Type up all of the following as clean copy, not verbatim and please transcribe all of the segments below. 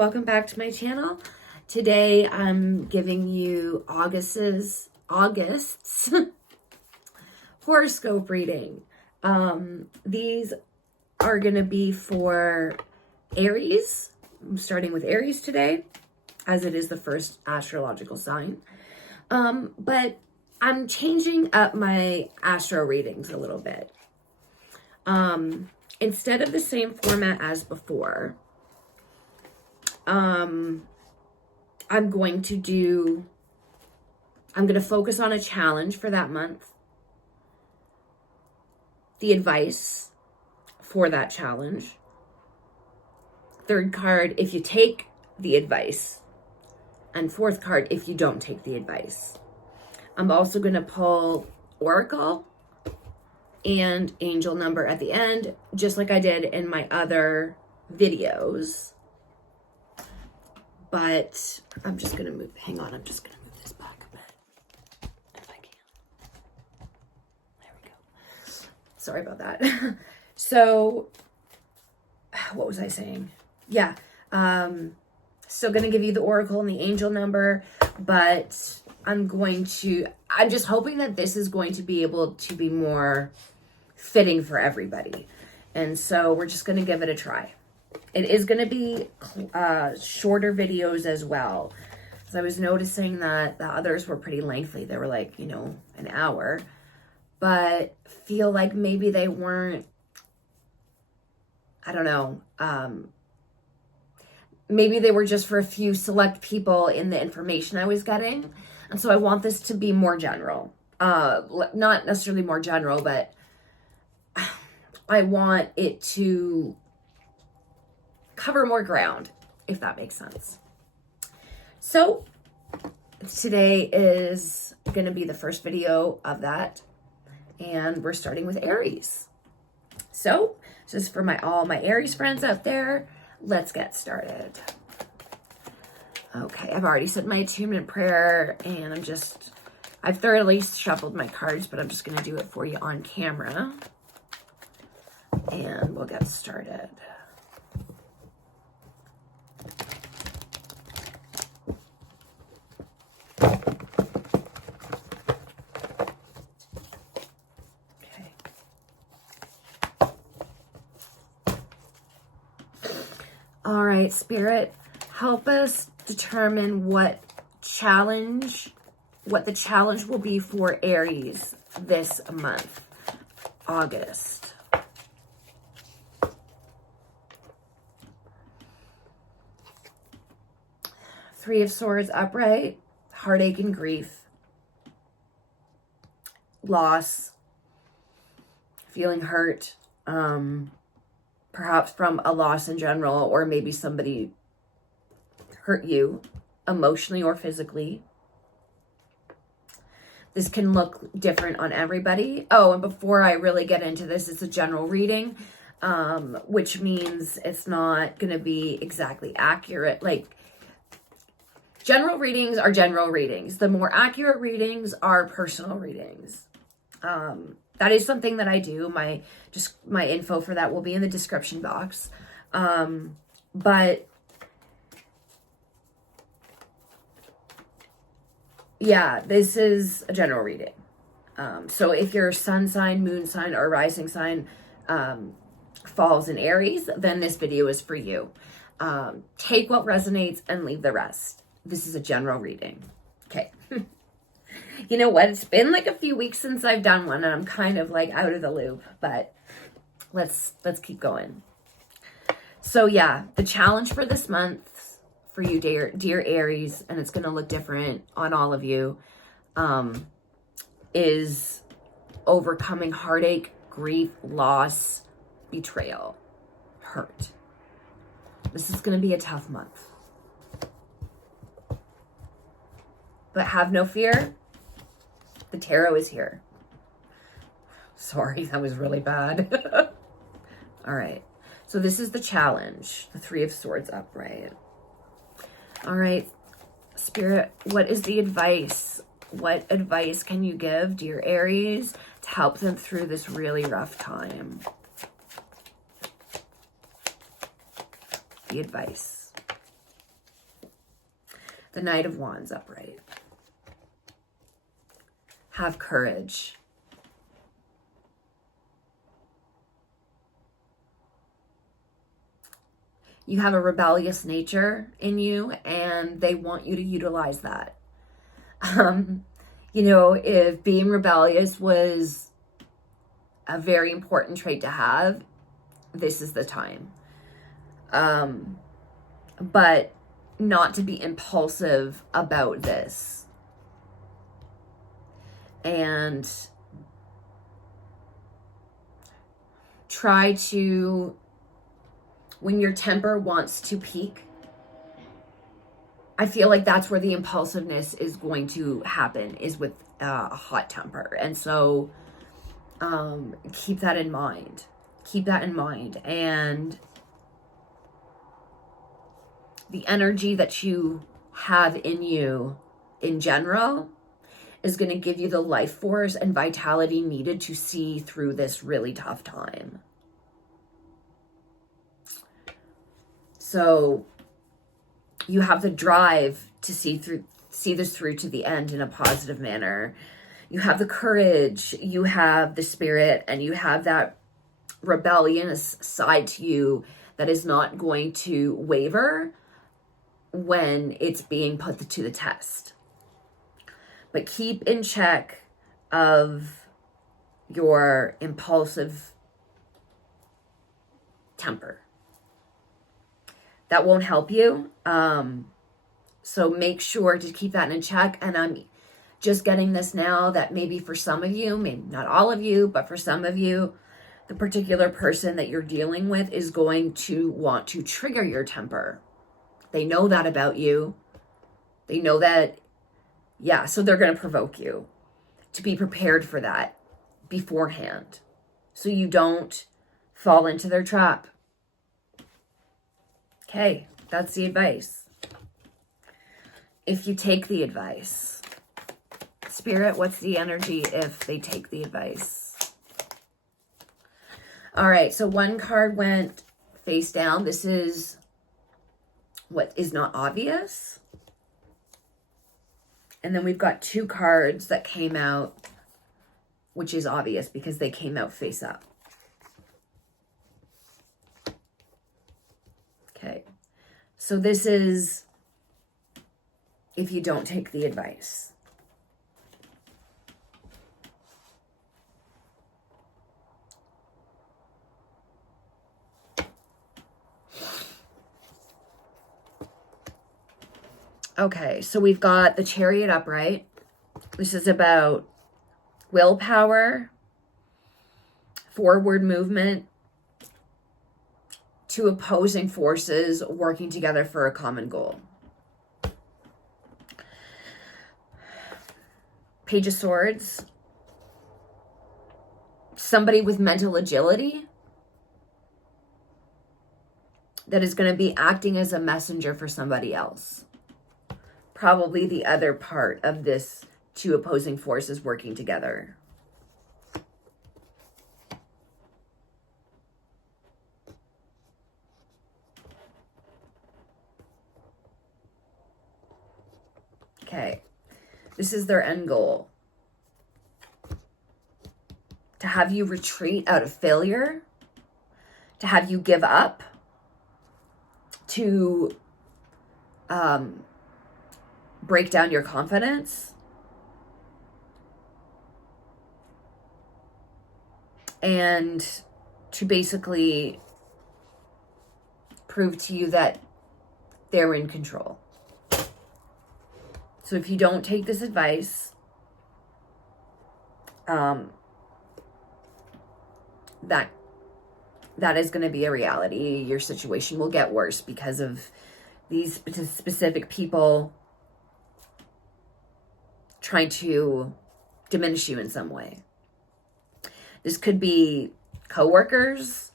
welcome back to my channel. Today I'm giving you August's horoscope reading. These are going to be for Aries. I'm starting with Aries today, as it is the first astrological sign. But I'm changing up my astro readings a little bit. Instead of the same format as before, I'm going to focus on a challenge for that month, the advice for that challenge, third card if you take the advice, and fourth card if you don't take the advice. I'm also going to pull Oracle and angel number at the end, just like I did in my other videos. But I'm just going to move, hang on, I'm just going to move this back a bit, if I can. There we go. Sorry about that. So, what was I saying? Yeah, still going to give you the Oracle and the angel number, but I'm just hoping that this is going to be able to be more fitting for everybody. And so we're just going to give it a try. It is going to be shorter videos as well. Because I was noticing that the others were pretty lengthy. They were like, an hour. But feel like maybe they weren't, I don't know. Maybe they were just for a few select people in the information I was getting. And so I want this to be more general. Not necessarily more general, but I want it to cover more ground, if that makes sense. So today is going to be the first video of that, and we're starting with Aries. So just for all my Aries friends out there, let's get started. Okay, I've already said my attunement prayer, and I've thoroughly shuffled my cards, but I'm just going to do it for you on camera, and we'll get started. All right, Spirit, help us determine what the challenge will be for Aries this month, August. Three of Swords upright, heartache and grief, loss, feeling hurt, perhaps from a loss in general, or maybe somebody hurt you emotionally or physically. This can look different on everybody. Oh, and before I really get into this, it's a general reading, which means it's not going to be exactly accurate. Like, general readings are general readings. The more accurate readings are personal readings. That is something that I do. My info for that will be in the description box. But yeah, this is a general reading. So if your sun sign, moon sign, or rising sign falls in Aries, then this video is for you. Take what resonates and leave the rest. This is a general reading. Okay. You know what? It's been like a few weeks since I've done one, and I'm kind of like out of the loop, but let's keep going. So yeah, the challenge for this month for you, dear Aries, and it's going to look different on all of you, is overcoming heartache, grief, loss, betrayal, hurt. This is going to be a tough month. But have no fear. The tarot is here. Sorry, that was really bad. All right. So this is the challenge. The Three of Swords upright. All right. Spirit, what is the advice? What advice can you give, dear Aries, to help them through this really rough time? The advice. The Knight of Wands upright. Have courage. You have a rebellious nature in you, and they want you to utilize that. You know, if being rebellious was a very important trait to have, this is the time. But not to be impulsive about this. And try to, when your temper wants to peak, I feel like that's where the impulsiveness is going to happen, is with a hot temper. And so keep that in mind. Keep that in mind. And the energy that you have in you in general is going to give you the life force and vitality needed to see through this really tough time. So you have the drive to see this through to the end in a positive manner. You have the courage, you have the spirit, and you have that rebellious side to you that is not going to waver when it's being put to the test. But keep in check of your impulsive temper. That won't help you. So make sure to keep that in check. And I'm just getting this now that maybe for some of you, maybe not all of you, but for some of you, the particular person that you're dealing with is going to want to trigger your temper. They know that about you. They know that, yeah, so they're going to provoke you. To be prepared for that beforehand, so you don't fall into their trap. Okay, that's the advice. If you take the advice, Spirit, what's the energy if they take the advice? All right, so one card went face down. This is what is not obvious. And then we've got two cards that came out, which is obvious because they came out face up. Okay, so this is if you don't take the advice. Okay, so we've got the Chariot upright. This is about willpower, forward movement, two opposing forces working together for a common goal. Page of Swords. Somebody with mental agility that is going to be acting as a messenger for somebody else. Probably the other part of this two opposing forces working together. Okay, this is their end goal. To have you retreat out of failure, to have you give up, to break down your confidence, and to basically prove to you that they're in control. So if you don't take this advice, that is going to be a reality. Your situation will get worse because of these specific people trying to diminish you in some way. This could be coworkers.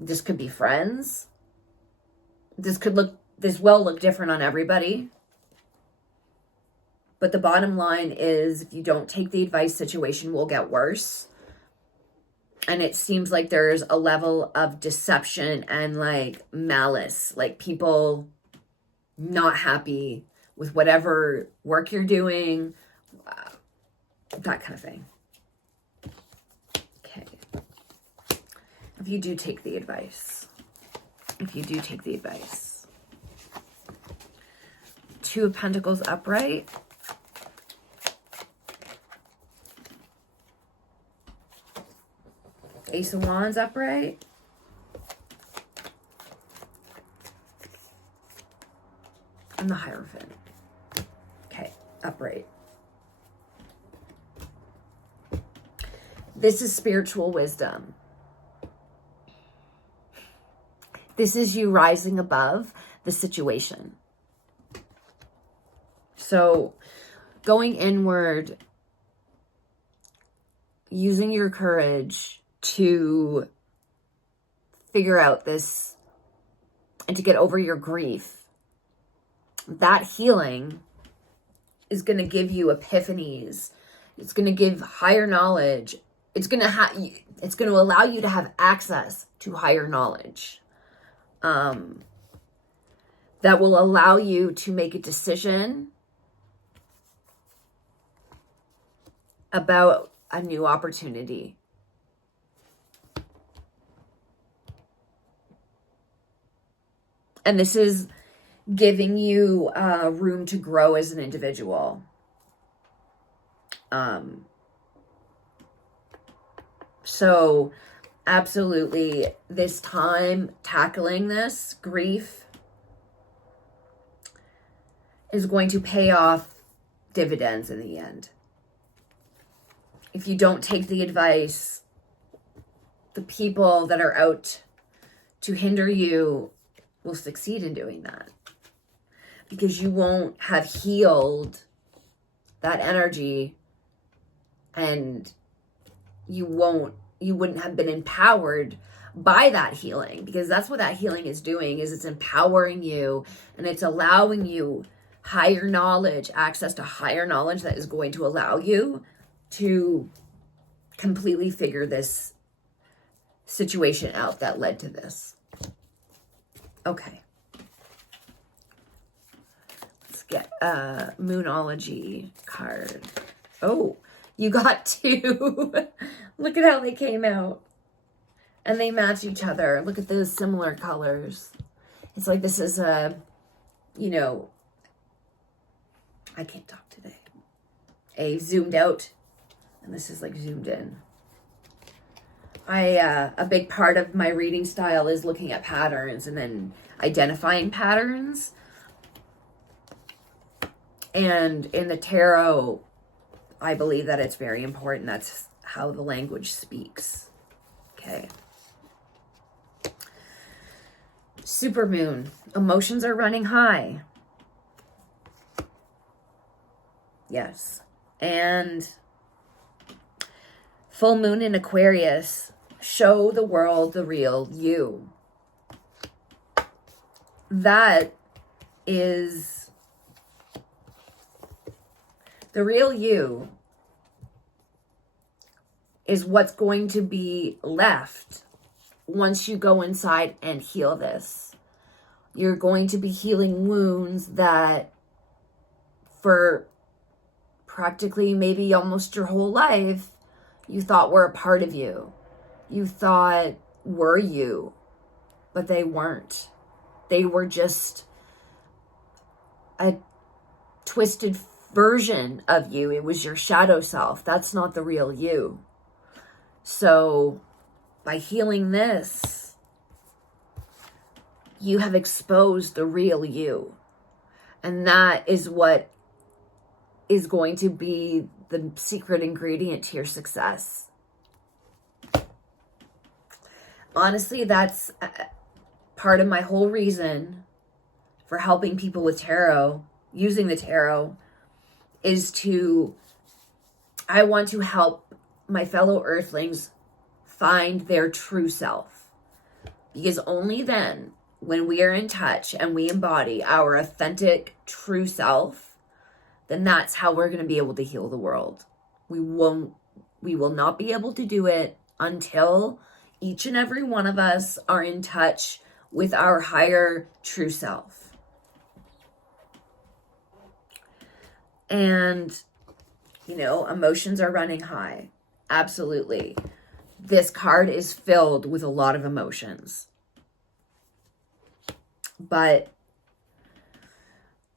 This could be friends. This will look different on everybody. But the bottom line is, if you don't take the advice, situation will get worse. And it seems like there's a level of deception and like malice, like people not happy with whatever work you're doing, that kind of thing. Okay. If you do take the advice. Two of Pentacles upright. Ace of Wands upright. And the Hierophant. Okay, upright. This is spiritual wisdom. This is you rising above the situation. So going inward, using your courage to figure out this and to get over your grief. That healing is going to give you epiphanies. It's going to give higher knowledge. It's going to allow you to have access to higher knowledge. That will allow you to make a decision about a new opportunity. And this is giving you room to grow as an individual. So absolutely, this time tackling this grief is going to pay off dividends in the end. If you don't take the advice, the people that are out to hinder you will succeed in doing that, because you won't have healed that energy, and you wouldn't have been empowered by that healing, because that's what that healing is doing, is it's empowering you and it's allowing you higher knowledge, access to higher knowledge that is going to allow you to completely figure this situation out that led to this. Okay. Let's get a Moonology card. Oh, you got two. Look at how they came out. And they match each other. Look at those similar colors. It's like this is a, I can't talk today. A zoomed out, and this is like zoomed in. A big part of my reading style is looking at patterns and then identifying patterns. And in the tarot, I believe that it's very important. That's how the language speaks. Okay. Supermoon. Emotions are running high. Yes. And full moon in Aquarius. Show the world the real you. That is the real you, is what's going to be left once you go inside and heal this. You're going to be healing wounds that for practically maybe almost your whole life you thought were a part of you. You thought were you, but they weren't. They were just a twisted version of you. It was your shadow self. That's not the real you. So by healing this, you have exposed the real you. And that is what is going to be the secret ingredient to your success. Honestly, that's part of my whole reason for helping people with tarot, using the tarot, is I want to help my fellow earthlings find their true self. Because only then, when we are in touch and we embody our authentic true self, then that's how we're going to be able to heal the world. We will not be able to do it until each and every one of us are in touch with our higher true self. And, you know, emotions are running high. Absolutely. This card is filled with a lot of emotions. But,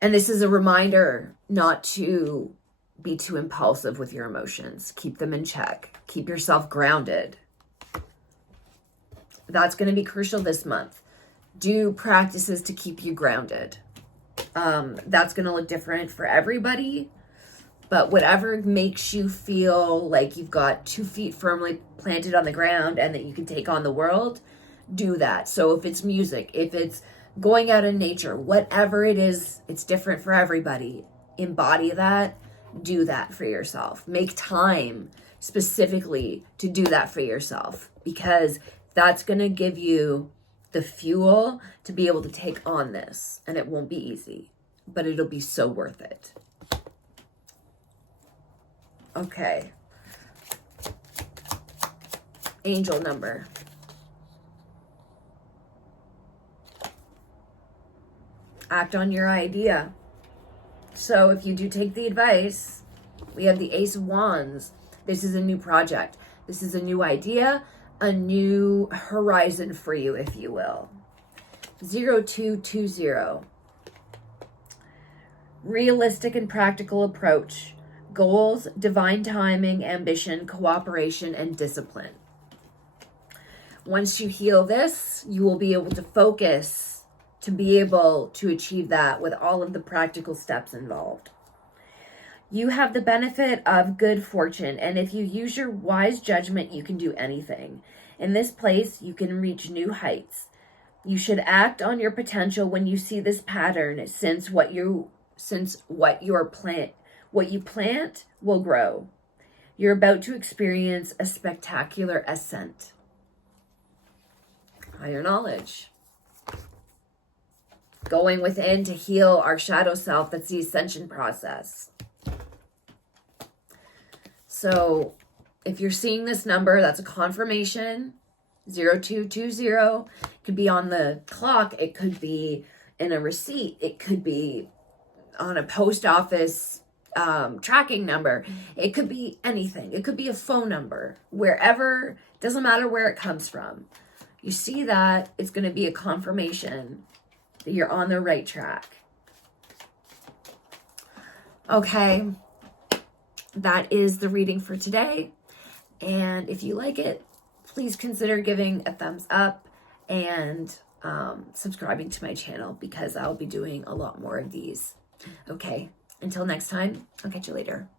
and this is a reminder not to be too impulsive with your emotions. Keep them in check. Keep yourself grounded. That's going to be crucial this month. Do practices to keep you grounded. That's going to look different for everybody. But whatever makes you feel like you've got 2 feet firmly planted on the ground and that you can take on the world, do that. So if it's music, if it's going out in nature, whatever it is, it's different for everybody. Embody that. Do that for yourself. Make time specifically to do that for yourself, because that's going to give you the fuel to be able to take on this. And it won't be easy, but it'll be so worth it. Okay. Angel number. Act on your idea. So if you do take the advice, we have the Ace of Wands. This is a new project. This is a new idea, a new horizon for you, if you will. 0220. Realistic and practical approach. Goals, divine timing, ambition, cooperation, and discipline. Once you heal this, you will be able to focus to be able to achieve that with all of the practical steps involved. You have the benefit of good fortune, and if you use your wise judgment, you can do anything. In this place, you can reach new heights. You should act on your potential when you see this pattern, since what you plant will grow. You're about to experience a spectacular ascent. Higher knowledge. Going within to heal our shadow self. That's the ascension process. So if you're seeing this number, that's a confirmation. 0220. It could be on the clock. It could be in a receipt. It could be on a post office tracking number. It could be anything. It could be a phone number. Wherever, doesn't matter where it comes from. You see that, it's going to be a confirmation that you're on the right track. Okay. That is the reading for today. And if you like it, please consider giving a thumbs up and subscribing to my channel, because I'll be doing a lot more of these. Okay. Until next time, I'll catch you later.